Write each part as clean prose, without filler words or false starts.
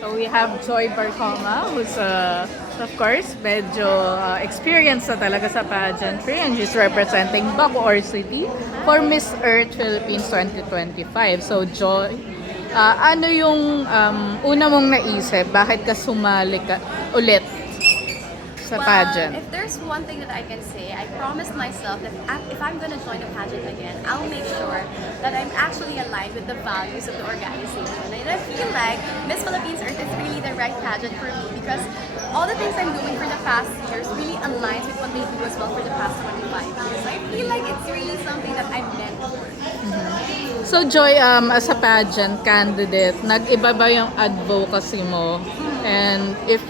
So we have Joy Barcoma, who's of course medyo experienced na talaga sa pageantry, and she's representing Bacoor City for Miss Earth Philippines 2025. So Joy, ano yung una mong naisip? Bakit ka sumali ka ulit sa pageant? If there's one thing that I can say, I promised myself that if I'm gonna join the pageant again, I'll make sure that I'm actually aligned with the values of the organization. And I feel like Miss Philippines Earth is really the right pageant for me because all the things I'm doing for the past years really aligns with what they do as well for the past 25 years. So I feel like it's really something that I'm meant for. So Joy, as a pageant candidate, nag-iba ba yung advocacy mo? And if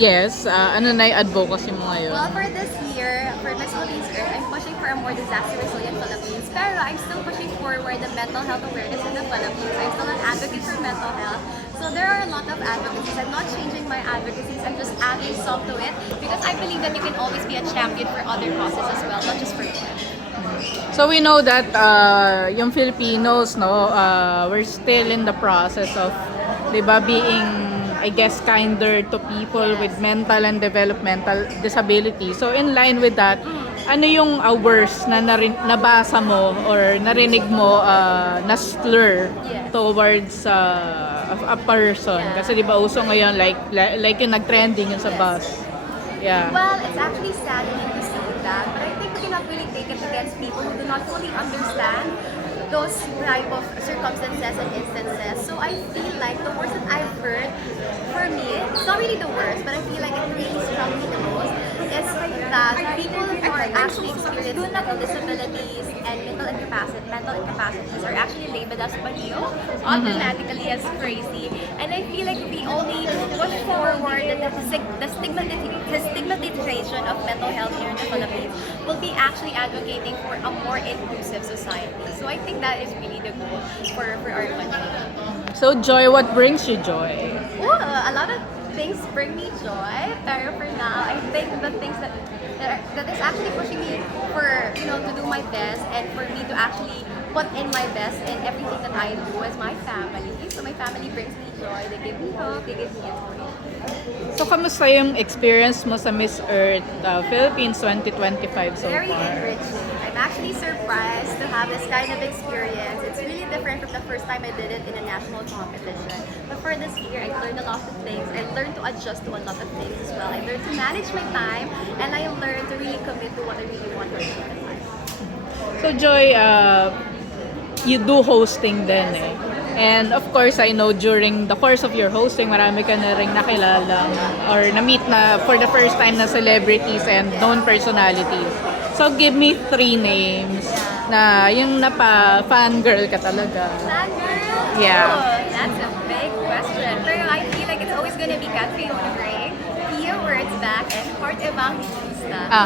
yes, ano na yung advocacy mo ngayon? Well, for this year, for Miss Philippines Earth, I'm pushing for a more disaster-resilient Philippines. Pero I'm still pushing forward the mental health awareness in the Philippines. I'm still an advocate for mental health. So there are a lot of advocacies. I'm not changing my advocacies. I'm just adding some to it because I believe that you can always be a champion for other causes as well, not just for one. So we know that yung Filipinos, no, we're still in the process of, 'di ba, being, I guess, kinder to people with mental and developmental disability. So in line with that, ano yung words na nabasa mo or narinig mo na slur towards a person? Kasi 'di ba uso ngayon like yung nag-trending yung sa bus. Yeah. Well, it's actually saddening to see that, but I think we cannot really take it against people who do not fully understand those type of circumstances and instances. So I feel like the worst that I've heard, for me, it's not really the worst, but I feel like it really struck me the most, is that people who are actually experiencing mental disabilities and mental incapacities are actually labeled as baliw, automatically as crazy. And I feel like we only push forward the stigmatization of mental health here in the Philippines will be actually advocating for a more inclusive society. So I think that is really the goal for our country. So Joy, what brings you joy? Ooh, a lot of things bring me joy, pero for now, I think the things that is actually pushing me for, to do my best and for me to actually put in my best in everything that I do is my family. So my family brings me joy, they give me hope, they give me inspiration. So kamusta yung experience mo sa Miss Earth Philippines 2025 so Very far? enriching. I'm actually surprised to have this kind of experience. It's really different from the first time I did it in a national competition. But for this year, I learned a lot of things. I learned to adjust to a lot of things as well. I learned to manage my time, and I learned to really commit to what I really want to achieve in life. So Joy, you do hosting din eh. And of course, I know during the course of your hosting, marami ka na rin nakilala or na-meet na for the first time na celebrities and known personalities. So give me 3 names na yung napa-fangirl ka talaga. Fangirl? Yeah. Oh, that's a big question. Pero I feel like it's always gonna be Catriona Gray, Pia Wurtzbach, and Heart Evangelista.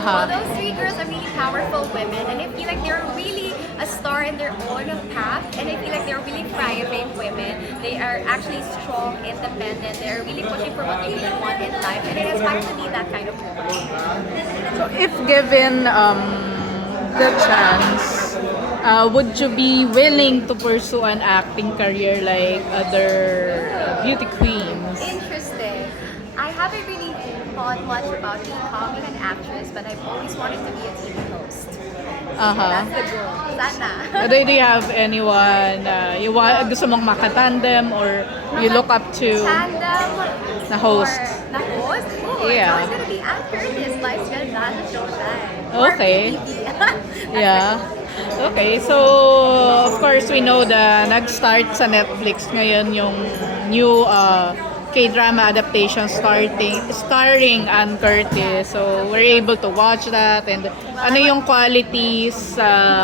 Well, those 3 girls are really powerful women, and I feel like they're really a star in their own path, and I feel like they're really thriving women. They are actually strong, independent. They're really pushing for what they really want in life, and it inspires to be that kind of woman. So if given the chance, would you be willing to pursue an acting career like other beauty queens? Interesting. I haven't really thought much about becoming an actress, but I've always wanted to be a TV host. That's the goal. Sana. Do you have anyone gusto mong makatandem or you look up to Tandem na host? Na host? Oh, Yeah. it's gonna be Ann Curtis. Life's gonna be on Showtime. Okay. Or PBB. Yeah. Okay, so of course we know that nag-start sa Netflix ngayon yung new K-drama adaptation starring Ann Curtis. So we're able to watch that, and ano yung qualities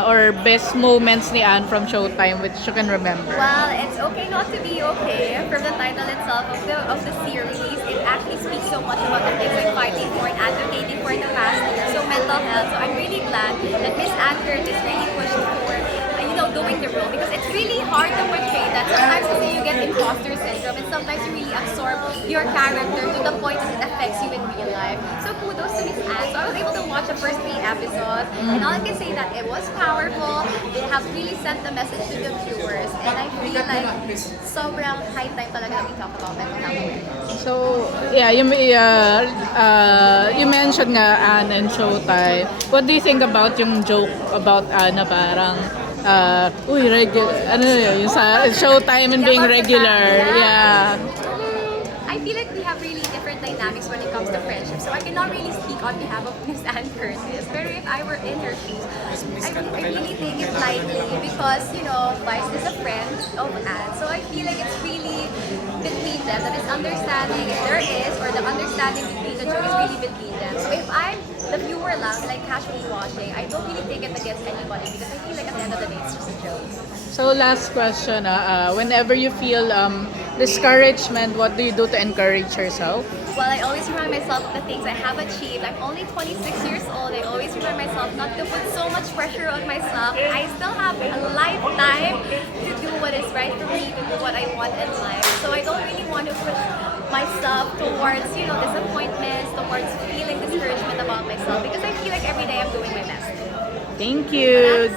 or best moments ni Ann from Showtime which you can remember? Well, it's okay not to be okay. From the title itself of the series, it actually speaks so much about the things I'm fighting for and advocating for in the past year. So mental health. So I'm really glad that Miss Ann Curtis really pushed for, doing the role because it's really hard to portray that. Sometimes kasi you get imposter syndrome and sometimes you really absorb your character to the point that it affects you in real life. So kudos to Miss Anne. So I was able to watch the first 3 episodes and all I can say that it was powerful. They have really sent the message to the viewers and I feel like sobrang high time talaga na we talk about mental health. So, yeah, you mentioned nga Anne and Showtime. What do you think about yung joke about Anna parang uy, ano yun, yung sa Showtime and being regular. Yeah. I feel like we have really different dynamics when it comes to friendship. So I cannot really speak on behalf of Miss Anne Curtis. But if I were in her shoes, I really take it lightly because, you know, Vice is a friend of Anne. So I feel like it's really between them. The misunderstanding, if there is, or the understanding between the two is really between them. So if I'm the viewer lang, like casually watching, I don't really take it against anybody because I feel like at the end of the day, it's just a joke. So last question, whenever you feel discouragement, what do you do to encourage yourself? Well, I always remind myself of the things I have achieved. I'm only 26 years old. I always remind myself not to put so much pressure on myself. I still have a lifetime to do what is right for me, to do what I want in life. So I don't really want to push myself towards, you know, disappointments, towards feeling discouragement about myself because I feel like every day I'm doing my best. Thank you.